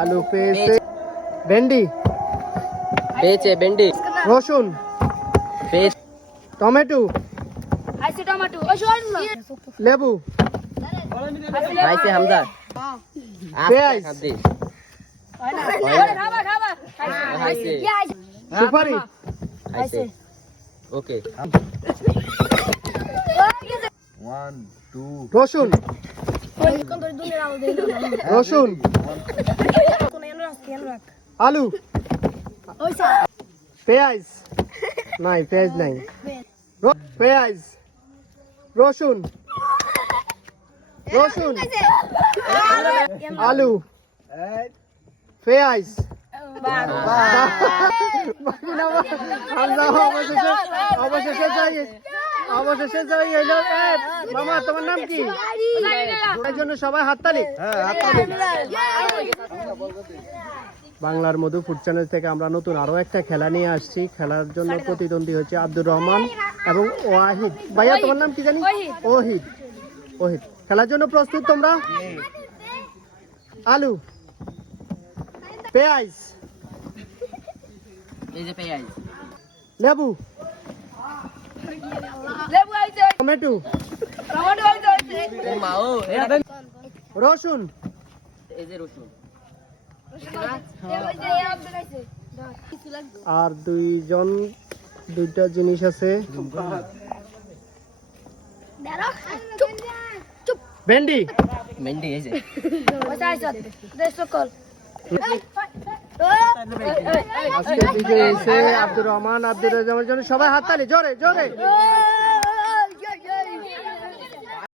আলু পেয়েছে। ভেন্ডি পেয়েছে ভেন্ডি। রসুন পেয়েছে। টমেটো লেবু খাইছে হামজা। পেঁয়াজ খাইছে সুপারি খাইছে। ওকে রসুন রসুন আলু পেঁয়াজ নাই পেঁয়াজ নাই পেঁয়াজ রসুন রসুন আলু পেঁয়াজ অবশেষে যাই এলো। মামা তোমার নাম কি? এর জন্য সবাই হাততালি। বাংলার মধু ফুড চ্যানেল থেকে আমরা নতুন আরো একটা খেলা নিয়ে আসছি। খেলার জন্য প্রতিদ্বন্দ্বী হচ্ছে আব্দুর রহমান এবং ওয়াহিদ। ভাইয়া তোমার নাম কি জানি? ওহিদ। ওহিদ, খেলার জন্য প্রস্তুত তোমরা? আলু পেঁয়াজ এই যে পেঁয়াজ লেবু টমেটো মাও রসুন এই যে রসুন আর দুইটা জিনিস আছে। ভেন্ডি ভেন্ডি এই যে আজকে বিজয় হয়েছে আব্দুর রহমান। আব্দুর রহমানের জন্য সবাই হাততালি জোরে জোরে।